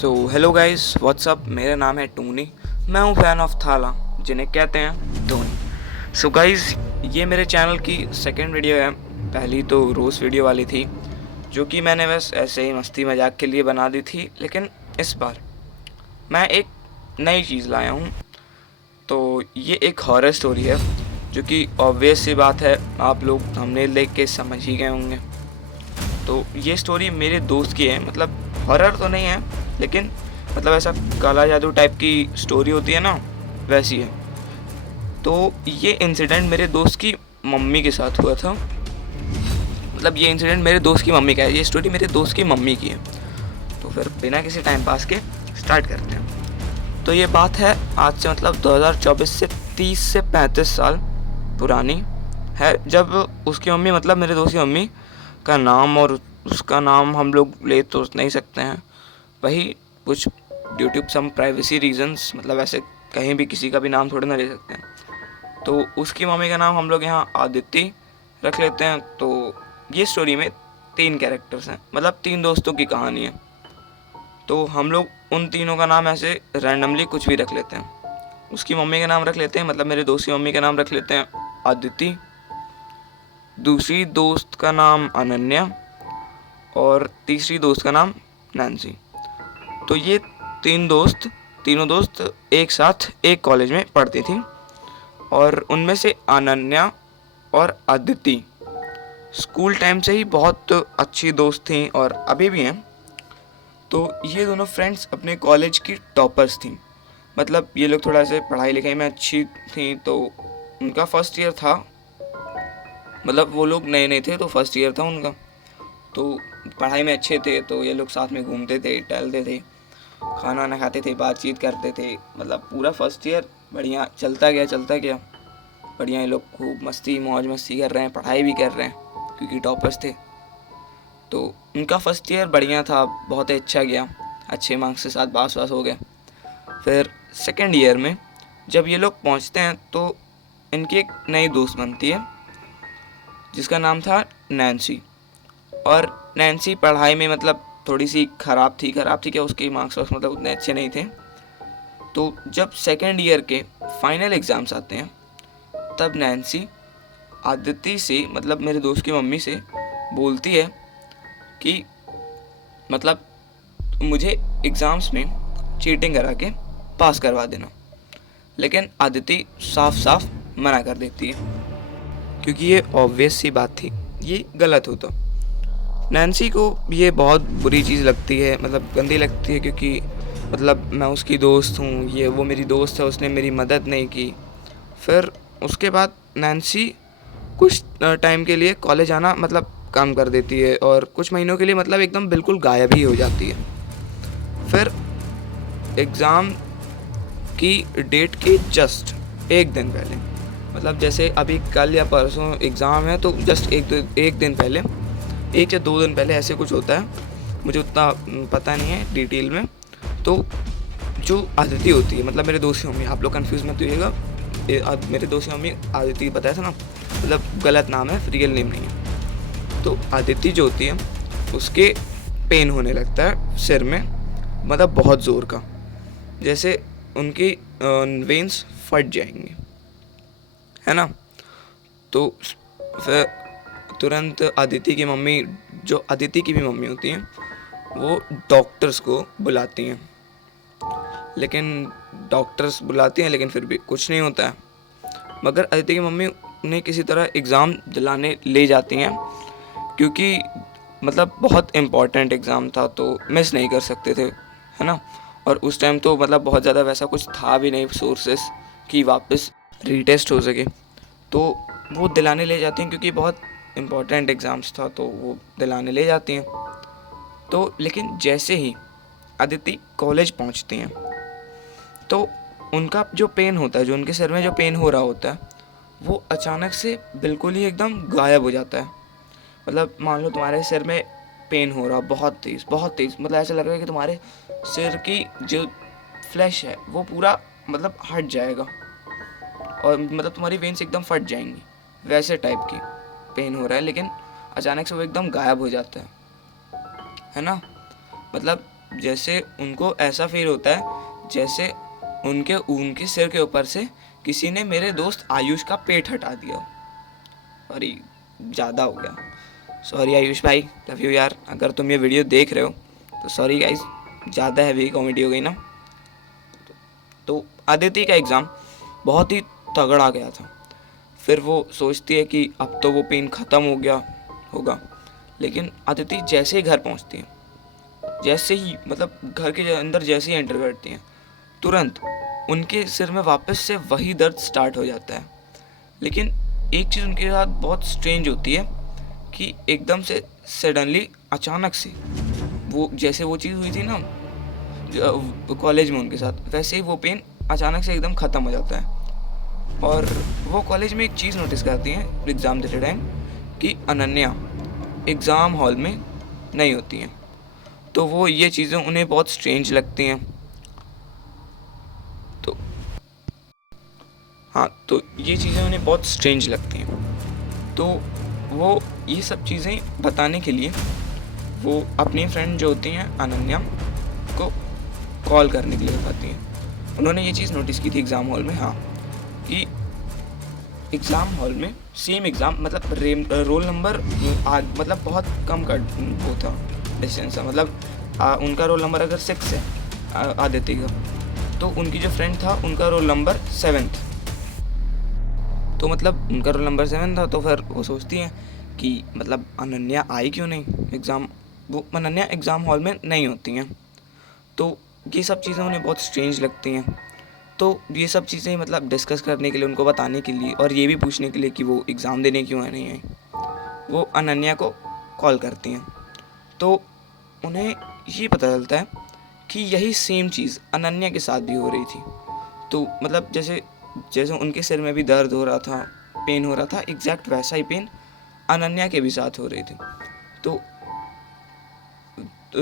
Hello guys, WhatsApp. मेरा नाम है टूनी। मैं हूँ फैन ऑफ थाला, जिन्हें कहते हैं धोनी। गाइस, ये मेरे चैनल की सेकंड वीडियो है। पहली तो रोज़ वीडियो वाली थी, जो कि मैंने बस ऐसे ही मस्ती मजाक के लिए बना दी थी। लेकिन इस बार मैं एक नई चीज़ लाया हूँ। तो ये एक हॉरर स्टोरी है, जो कि ऑब्वियस सी बात है, आप लोग थंबनेल देख के समझ ही गए होंगे। तो ये स्टोरी मेरे दोस्त की है। मतलब हॉरर तो नहीं है, लेकिन मतलब ऐसा काला जादू टाइप की स्टोरी होती है ना, वैसी है। तो ये इंसिडेंट मेरे दोस्त की मम्मी के साथ हुआ था। मतलब ये इंसिडेंट मेरे दोस्त की मम्मी का है, ये स्टोरी मेरे दोस्त की मम्मी की है। तो फिर बिना किसी टाइम पास के स्टार्ट करते हैं। तो ये बात है आज से मतलब 2024 से 30 से 35 साल पुरानी है, जब उसकी मम्मी, मतलब मेरे दोस्त की मम्मी का नाम और उसका नाम हम लोग ले तो नहीं सकते हैं, वही कुछ due to some privacy reasons, मतलब ऐसे कहीं भी किसी का भी नाम थोड़े ना ले सकते हैं। तो उसकी मम्मी का नाम हम लोग यहाँ आदित्य रख लेते हैं। तो ये स्टोरी में 3 कैरेक्टर्स हैं, मतलब 3 दोस्तों की कहानी है। तो हम लोग उन तीनों का नाम ऐसे रैंडमली कुछ भी रख लेते हैं। उसकी मम्मी का नाम रख लेते हैं, मतलब मेरे दोस्त की मम्मी का नाम रख लेते हैं आदित्य। दूसरी दोस्त का नाम अनन्या और तीसरी दोस्त का नाम नैन्सी। तो ये तीनों दोस्त एक साथ एक कॉलेज में पढ़ती थी, और उनमें से अनन्या और अदिति स्कूल टाइम से ही बहुत अच्छी दोस्त थी और अभी भी हैं। तो ये दोनों फ्रेंड्स अपने कॉलेज की टॉपर्स थी। मतलब ये लोग थोड़ा से पढ़ाई लिखाई में अच्छी थी। तो उनका फर्स्ट ईयर था, मतलब वो लोग नए नए थे तो फर्स्ट ईयर था उनका। तो पढ़ाई में अच्छे थे, तो ये लोग साथ में घूमते थे, टहलते थे, खाना वाना खाते थे, बातचीत करते थे। मतलब पूरा फर्स्ट ईयर बढ़िया चलता गया। बढ़िया, ये लोग खूब मस्ती मौज मस्ती कर रहे हैं, पढ़ाई भी कर रहे हैं क्योंकि टॉपर्स थे। तो उनका फर्स्ट ईयर बढ़िया था, बहुत ही अच्छा गया, अच्छे मार्क्स के साथ पास हो गए। फिर सेकेंड ईयर में जब ये लोग पहुंचते हैं तो इनकी एक नई दोस्त बनती है, जिसका नाम था नैन्सी। और नैन्सी पढ़ाई में मतलब थोड़ी सी ख़राब थी क्या, उसके मार्क्स मतलब उतने अच्छे नहीं थे। तो जब सेकेंड ईयर के फाइनल एग्ज़ाम्स आते हैं, तब नैन्सी आदित्य से, मतलब मेरे दोस्त की मम्मी से बोलती है कि मतलब मुझे एग्ज़ाम्स में चीटिंग करा के पास करवा देना। लेकिन आदित्य साफ साफ मना कर देती है, क्योंकि ये ऑब्वियस सी बात थी, ये गलत होता। नैन्सी को ये बहुत बुरी चीज़ लगती है, मतलब गंदी लगती है, क्योंकि मतलब मैं उसकी दोस्त हूँ, ये वो मेरी दोस्त है, उसने मेरी मदद नहीं की। फिर उसके बाद नैन्सी कुछ टाइम के लिए कॉलेज आना मतलब कम कर देती है, और कुछ महीनों के लिए मतलब एकदम बिल्कुल गायब ही हो जाती है। फिर एग्ज़ाम की डेट के जस्ट एक दिन पहले, मतलब जैसे अभी कल या परसों एग्ज़ाम है, तो जस्ट एक दिन पहले, 1 या 2 दिन पहले ऐसे कुछ होता है, मुझे उतना पता नहीं है डिटेल में। तो जो आदिति होती है, मतलब मेरे दोस्त की मम्मी, आप लोग कंफ्यूज मत होइएगा, मेरे दोस्त की मम्मी आदिति बताया था ना, मतलब गलत नाम है, रियल नेम नहीं है। तो आदिति जो होती है, उसके पेन होने लगता है सिर में, मतलब बहुत ज़ोर का, जैसे उनकी वेंस फट जाएंगे, है ना। तो फिर तुरंत आदिति की मम्मी, जो आदिति की भी मम्मी होती हैं, वो डॉक्टर्स को बुलाती हैं। लेकिन डॉक्टर्स बुलाती हैं, लेकिन फिर भी कुछ नहीं होता है। मगर आदिति की मम्मी उन्हें किसी तरह एग्ज़ाम दिलाने ले जाती हैं, क्योंकि मतलब बहुत इम्पॉर्टेंट एग्ज़ाम था, तो मिस नहीं कर सकते थे, है ना। और उस टाइम तो मतलब बहुत ज़्यादा वैसा कुछ था भी नहीं सोर्सेस कि वापस रीटेस्ट हो सके। तो वो दिलाने ले जाती हैं, क्योंकि बहुत इम्पॉर्टेंट एग्ज़ाम्स था, तो वो दिलाने ले जाती हैं। तो लेकिन जैसे ही अदिति कॉलेज पहुंचती हैं, तो उनका जो पेन होता है, जो उनके सिर में जो पेन हो रहा होता है, वो अचानक से बिल्कुल ही एकदम गायब हो जाता है। मतलब मान लो तुम्हारे सिर में पेन हो रहा बहुत तेज़, मतलब ऐसा लग रहा है कि तुम्हारे सिर की जो फ्लैश है वो पूरा मतलब हट जाएगा, और मतलब तुम्हारी वेन्स एकदम फट जाएंगी, वैसे टाइप की पेन हो रहा है। लेकिन अचानक से वो एकदम गायब हो जाता है ना। मतलब जैसे उनको ऐसा फील होता है जैसे उनके सिर के ऊपर से किसी ने मेरे दोस्त आयुष का पेट हटा दिया। सॉरी, ज़्यादा हो गया, सॉरी आयुष भाई, लव यू यार। अगर तुम ये वीडियो देख रहे हो तो सॉरी गाइस, ज़्यादा हैवी कॉमेडी हो गई ना। तो अदिति का एग्ज़ाम बहुत ही तगड़ा गया था। फिर वो सोचती है कि अब तो वो पेन ख़त्म हो गया होगा, लेकिन अदिति जैसे ही घर पहुंचती है, जैसे ही मतलब घर के अंदर जैसे ही एंटर करती हैं, तुरंत उनके सिर में वापस से वही दर्द स्टार्ट हो जाता है। लेकिन एक चीज़ उनके साथ बहुत स्ट्रेंज होती है कि एकदम से सडनली अचानक से वो जैसे वो चीज़ हुई थी ना कॉलेज में उनके साथ, वैसे ही वो पेन अचानक से एकदम ख़त्म हो जाता है। और वो कॉलेज में एक चीज़ नोटिस करती हैं एग्ज़ाम देते टाइम कि अनन्या एग्ज़ाम हॉल में नहीं होती हैं। तो वो ये चीज़ें उन्हें बहुत स्ट्रेंज लगती हैं। तो हाँ, तो ये चीज़ें उन्हें बहुत स्ट्रेंज लगती हैं। तो वो ये सब चीज़ें बताने के लिए वो अपनी फ्रेंड जो होती हैं अनन्या को कॉल करने के लिए बताती हैं। उन्होंने ये चीज़ नोटिस की थी एग्ज़ाम हॉल में, हाँ, कि एग्ज़ाम हॉल में सेम एग्ज़ाम मतलब रोल नंबर मतलब बहुत कम का वो था डिस्टेंस था। मतलब उनका रोल नंबर अगर 6 है आदित्य का, तो उनकी जो फ्रेंड था उनका रोल नंबर 7 था। तो मतलब उनका रोल नंबर 7 था, तो फिर वो सोचती हैं कि मतलब अनन्या आई क्यों नहीं एग्ज़ाम, वो अनन्या एग्ज़ाम हॉल में नहीं होती हैं। तो ये सब चीज़ें उन्हें बहुत स्ट्रेंज लगती हैं। तो ये सब चीज़ें मतलब डिस्कस करने के लिए, उनको बताने के लिए और ये भी पूछने के लिए कि वो एग्ज़ाम देने क्यों नहीं आई, वो अनन्या को कॉल करती हैं। तो उन्हें ये पता चलता है कि यही सेम चीज़ अनन्या के साथ भी हो रही थी। तो मतलब जैसे जैसे उनके सिर में भी दर्द हो रहा था, पेन हो रहा था, एग्जैक्ट वैसा ही पेन अनन्या के भी साथ हो रही थी।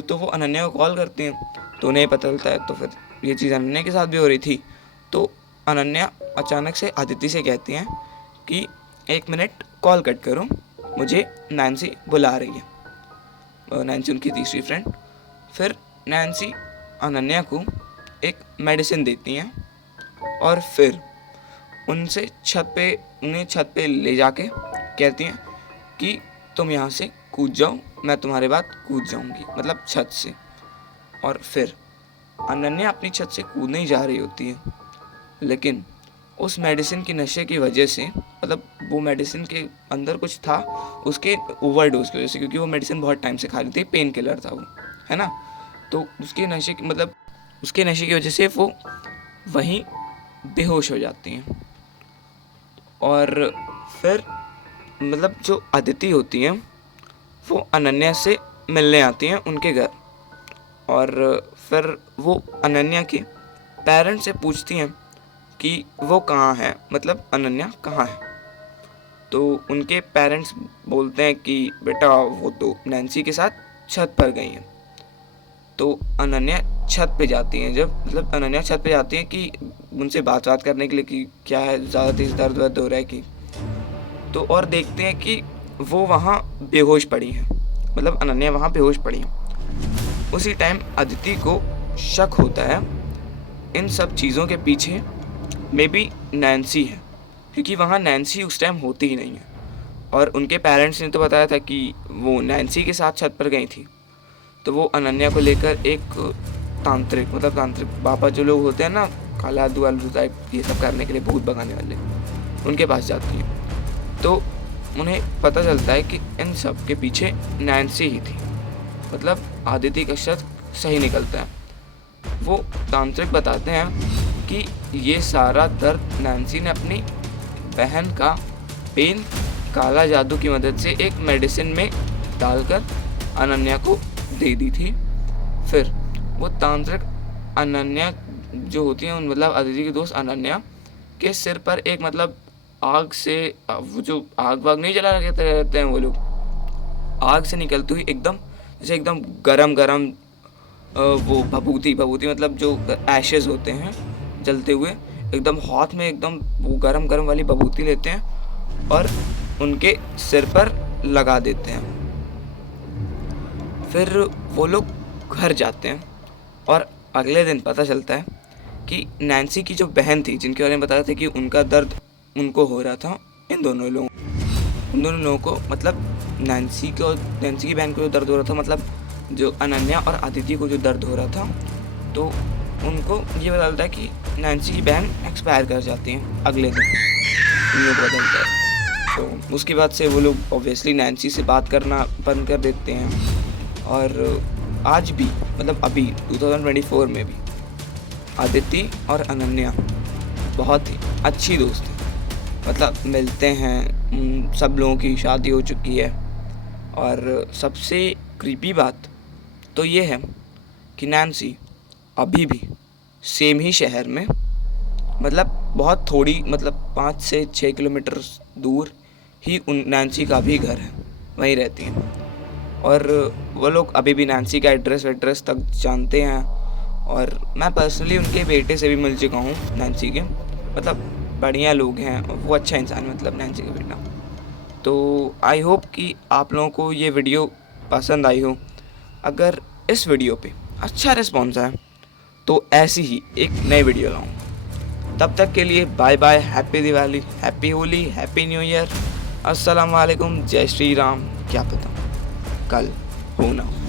तो वो अनन्या को कॉल करती हैं, तो उन्हें पता चलता है। तो फिर ये चीज़ अनन्या के साथ भी हो रही थी। तो अनन्या अचानक से अदिति से कहती हैं कि 1 मिनट कॉल कट करो, मुझे नैन्सी बुला रही है। नैन्सी उनकी तीसरी फ्रेंड। फिर नैन्सी अनन्या को एक मेडिसिन देती हैं और फिर उन्हें छत पे ले जाके कहती हैं कि तुम यहाँ से कूद जाओ, मैं तुम्हारे बाद कूद जाऊँगी, मतलब छत से। और फिर अनन्या अपनी छत से कूदने ही जा रही होती है, लेकिन उस मेडिसिन की नशे की वजह से, मतलब वो मेडिसिन के अंदर कुछ था, उसके ओवरडोज की वजह से, क्योंकि वो मेडिसिन बहुत टाइम से खा रही थी, पेन किलर था वो, है ना। तो उसके नशे की वजह से वो वहीं बेहोश हो जाती हैं। और फिर मतलब जो अदिति होती हैं वो अनन्या से मिलने आती हैं उनके घर। और फिर वो अनन्या के पेरेंट्स से पूछती हैं कि वो कहाँ है, मतलब अनन्या कहाँ है। तो उनके पेरेंट्स बोलते हैं कि बेटा वो तो नैन्सी के साथ छत पर गई हैं। तो अनन्या छत पे जाती हैं, जब अनन्या छत पे जाती हैं कि उनसे बात करने के लिए कि क्या है, ज़्यादा तेज़ दर्द वर्द हो रहा है कि। तो और देखते हैं कि वो वहाँ बेहोश पड़ी हैं, मतलब अनन्या वहाँ बेहोश पड़ी हैं। उसी टाइम अदिति को शक होता है इन सब चीज़ों के पीछे मे बी नैन्सी है, क्योंकि वहाँ नैन्सी उस टाइम होती ही नहीं है। और उनके पेरेंट्स ने तो बताया था कि वो नैन्सी के साथ छत पर गई थी। तो वो अनन्या को लेकर एक तांत्रिक बाबा जो लोग होते हैं ना, काला दुआलू टाइप, ये सब करने के लिए भूत भगाने वाले, उनके पास जाती है। तो उन्हें पता चलता है कि इन सब के पीछे नैन्सी ही थी, मतलब आदिति का शक सही निकलता है। वो तांत्रिक बताते हैं कि ये सारा दर्द नैन्सी ने अपनी बहन का पेन काला जादू की मदद से एक मेडिसिन में डालकर अनन्या को दे दी थी। फिर वो तांत्रिक अनन्या जो होती है, मतलब अदिति की दोस्त अनन्या के सिर पर एक मतलब आग से, वो जो आग वाग नहीं जला रहते हैं वो लोग, आग से निकलती हुई एकदम जैसे एकदम गरम वो भभूति मतलब जो एशेज होते हैं जलते हुए, एकदम हाथ में एकदम वो गरम वाली भभूति लेते हैं और उनके सिर पर लगा देते हैं। फिर वो लोग घर जाते हैं और अगले दिन पता चलता है कि नैन्सी की जो बहन थी, जिनके बारे में बताया था कि उनका दर्द उनको हो रहा था, इन दोनों लोगों को, मतलब नैन्सी की बहन को जो दर्द हो रहा था, मतलब जो अनन्या और अदिति को जो दर्द हो रहा था, तो उनको ये पता चलता है कि नैन्सी की बहन एक्सपायर कर जाती हैं अगले दिन, उनको पता चलता है। तो उसके बाद से वो लोग ऑब्वियसली नैन्सी से बात करना बंद कर देते हैं। और आज भी, मतलब अभी 2024 में भी अदिति और अनन्या बहुत ही अच्छी दोस्त हैं, मतलब मिलते हैं, सब लोगों की शादी हो चुकी है। और सबसे क्रीपी बात तो ये है कि नैन्सी अभी भी सेम ही शहर में, मतलब बहुत थोड़ी, मतलब 5 से 6 किलोमीटर दूर ही नैन्सी का भी घर है, वहीं रहती हैं। और वो लोग अभी भी नैन्सी का एड्रेस तक जानते हैं। और मैं पर्सनली उनके बेटे से भी मिल चुका हूँ, नैन्सी के, मतलब बढ़िया लोग हैं, वो अच्छा इंसान है, मतलब नैन्सी का बेटा। तो आई होप कि आप लोगों को ये वीडियो पसंद आई हो। अगर इस वीडियो पे अच्छा रिस्पॉन्स आया तो ऐसी ही एक नई वीडियो लाऊँ। तब तक के लिए bye bye, happy Diwali, happy Holi, happy new year, अस्सलाम वालेकुम, जय श्री राम। क्या पता कल हो ना हो।